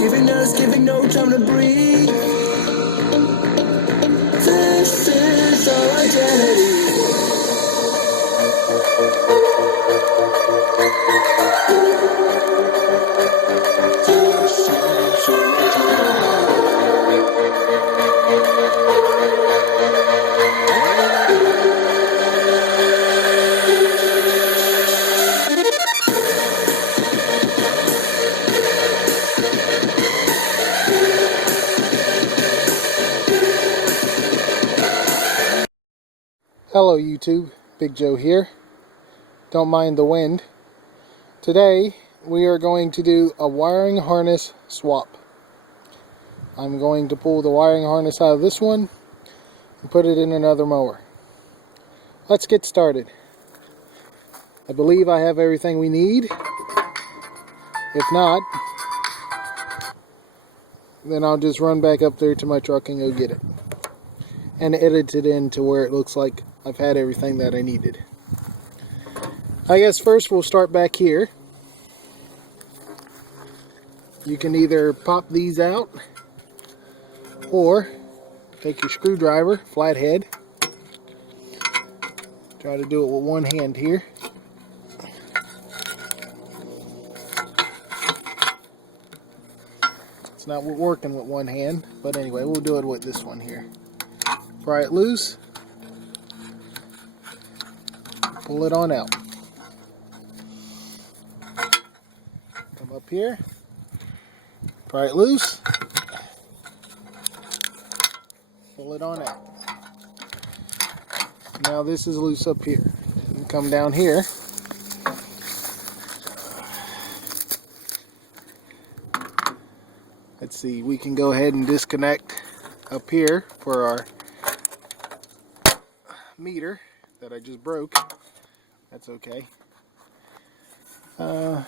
giving no time to breathe. This is our identity. Hello YouTube, Big Joe here. Don't mind the wind. Today we are going to do a wiring harness swap. I'm going to pull the wiring harness out of this one and put it in another mower. Let's get started. I believe I have everything we need. If not, then I'll just run back up there to my truck and go get it. And edit it in to where it looks like I've had everything that I needed. I guess first we'll start back here. You can either pop these out or take your screwdriver, flathead. Try to do it with one hand here. It's not working with one hand, but anyway, we'll do it with this one here. Pry it loose. Pull it on out. Come up here. Pry it loose. Pull it on out. Now this is loose up here. You come down here. Let's see, we can go ahead and disconnect up here for our meter that I just broke. That's okay. How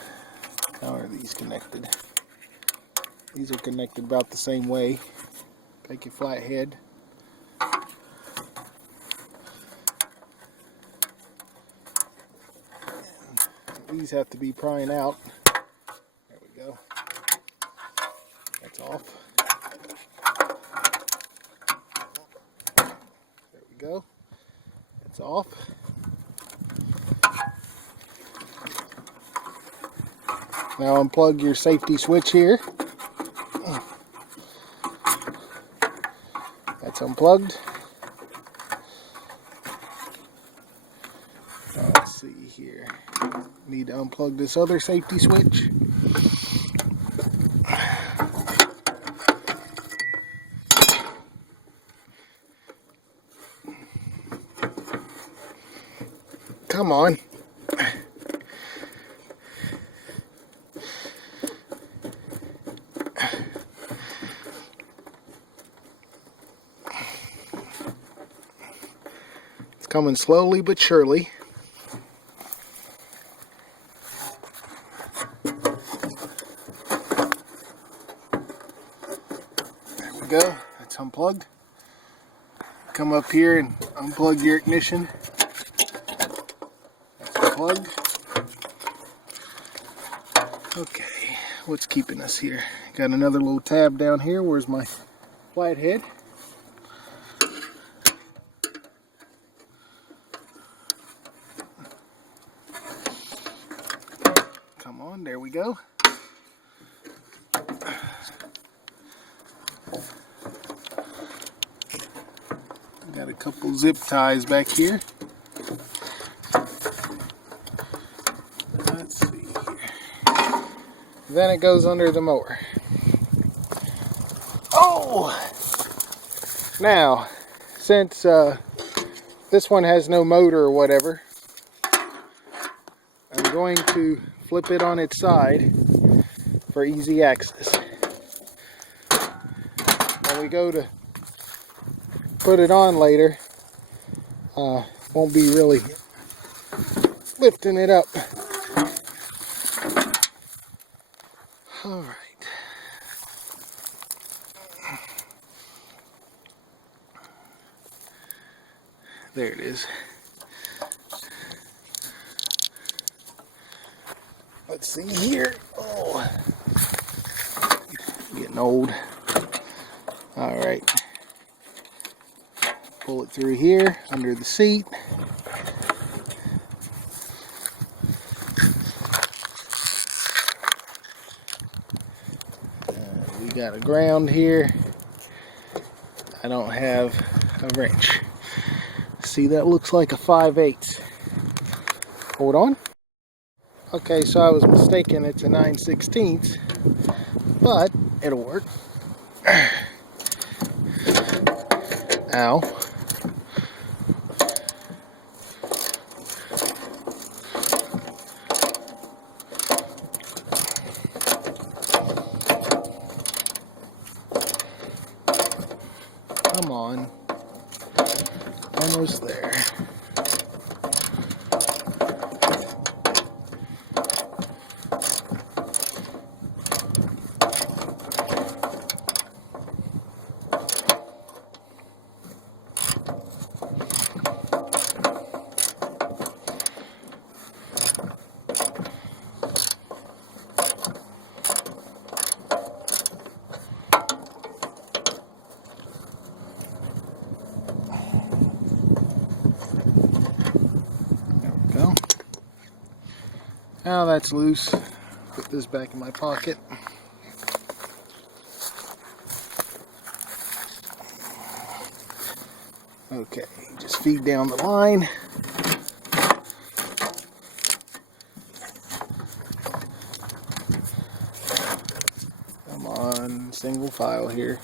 are these connected? These are connected about the same way. Take your flathead. These have to be prying out. There we go. That's off. There we go. That's off. Now unplug your safety switch here. That's unplugged. Now let's see here. Need to unplug this other safety switch. Come on. It's coming slowly but surely. There we go. It's unplugged. Come up here and unplug your ignition. Plug. Okay, what's keeping us here? Got another little tab down here. Where's my flathead? Come on, there we go. Got a couple zip ties back here. Then it goes under the mower. Oh! Now, since this one has no motor or whatever, I'm going to flip it on its side for easy access. When we go to put it on later, won't be really lifting it up. All right. There it is. Let's see here. Oh. getting old. Alright. Pull it through here, under the seat. We got a ground here. I don't have a wrench. See, that looks like a 5/8. Hold on. Okay, so I was mistaken. It's a 9/16, but it'll work. Ow. Come on. Almost there. Go. Now that's loose. Put this back in my pocket. Okay, just feed down the line. Come on, single file here.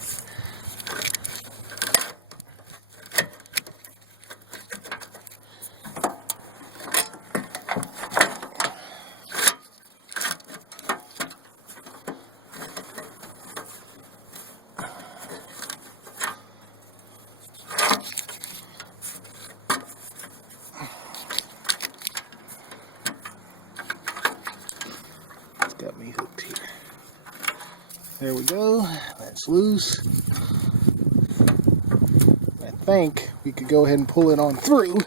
Got me hooked here. There we go. That's loose. I think we could go ahead and pull it on through.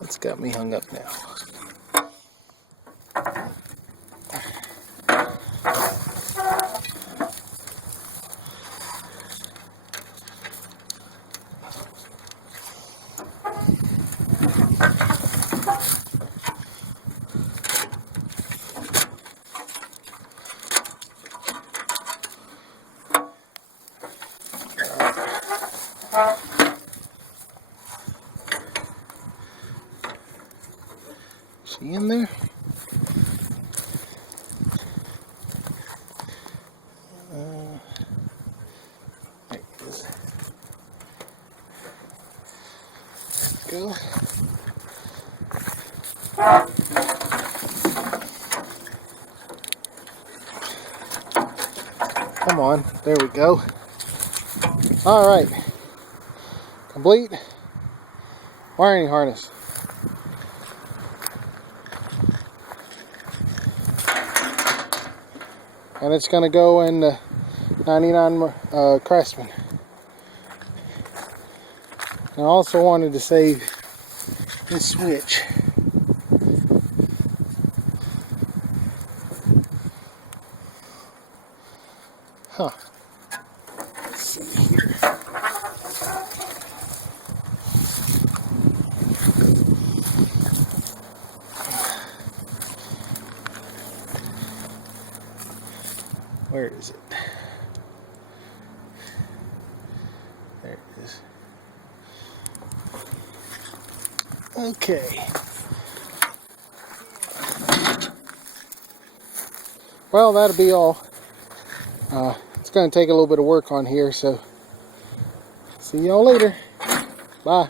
It's got me hung up now. She in there? There it is. Go. Come on, there we go. All right, complete wiring harness. And it's going to go in the 99 Craftsman. I also wanted to save this switch. Huh. Let's see here. Where is it? There it is. Okay. Well, that'll be all. It's going to take a little bit of work on here, so see y'all later. Bye.